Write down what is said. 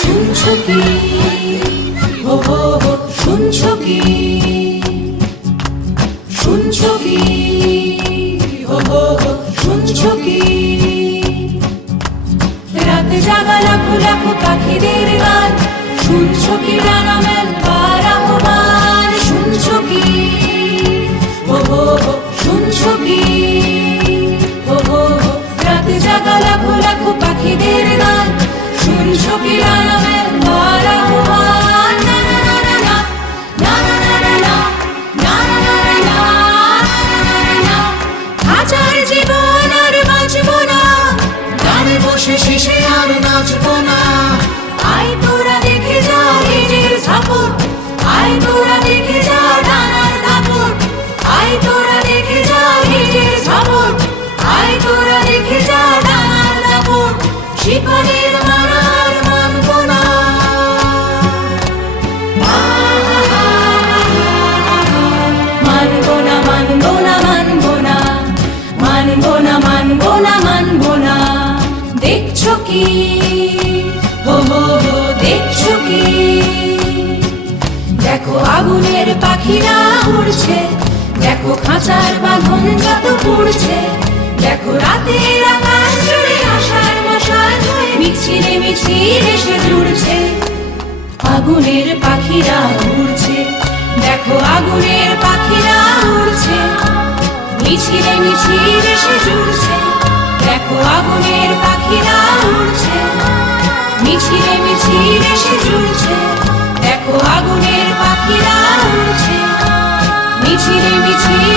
শুনছো কি হো শুনছো কি শুনছো কি হো শুনছো কি রাত জাগা লাখো লাখো পাখিদের গান। শুনছো কি ডানা বসে শেষে আর নাচবো না। আয় তোরা দেখে যা নিজের ঝাপট। আয় তোরা দেখে যা ডানার দাপট। আয় তোরা দেখে যা নিজের ঝাপট। আয় তোরা দেখে যা ডানার দাপট। শিকড়ের দেখছ কি হো হো দেখছ কি দেখো আগুনের পাখিরা উড়ছে, দেখো খাঁচার বাঁধন যত পুড়ছে, দেখো রাতের আকাশ জুড়ে আশার মশাল হয়ে মিছিলে মিছিল এসে জুড়ছে। আগুনের পাখিরা উড়ছে, দেখো আগুনের পাখিরা উড়ছে, মিছিলে মিছিল এসে জুড়ছে। দেখো আগুনের পাখিরা উড়ছে। মিছিলে মিছিল এসে জুড়ছে দেখো আগুনের পাখিরা উড়ছে। মিছিলে মিছিল